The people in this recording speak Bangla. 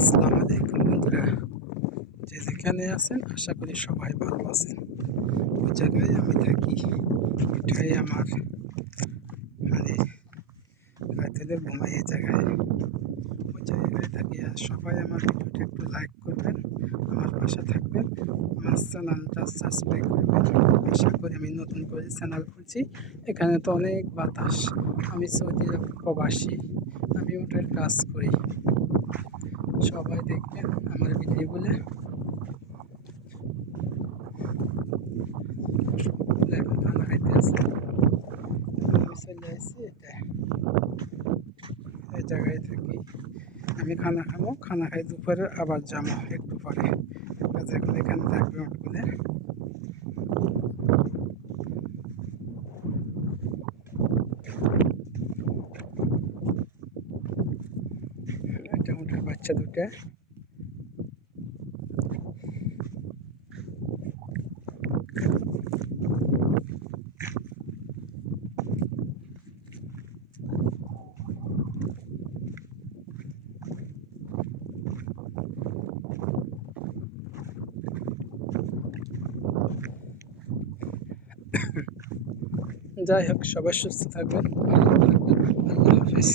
আসসালামু আলাইকুম বন্ধুরা, যে যেখানে আছেন আশা করি সবাই ভালো আছেন। ওই জায়গায় আমি থাকি, ওইটাই আমার মানে রাতেলে ঘুমাই এই জায়গায়, ওই জায়গায় থাকি। আর সবাই আমার ভিডিওটা একটু লাইক করবেন, আমার পাশে থাকবেন, আমার চ্যানেলটা সাবস্ক্রাইব করবেন। আশা করি আমি নতুন করে চ্যানেল খুলছি। এখানে তো অনেক বাতাস, আমি সৌদি আরব প্রবাসী, আমি ওটার কাজ করি। সবাই দেখবেন আমার ভিডিওগুলো। এখন খানা খাইতে আসি, আমি চলে আসছি এটা এই জায়গায় থাকি। আমি খানা খাবো, খানা খাই দুপুরে আবার যাবো একটু পরে কাজে। এখন এখানে থাকবে ওটগুলো। এটা ওটার বাচ্চা দুটা। যাই হোক, সবাই সুস্থ থাকবেন, ভালো থাকবেন। আল্লাহ হাফিজ।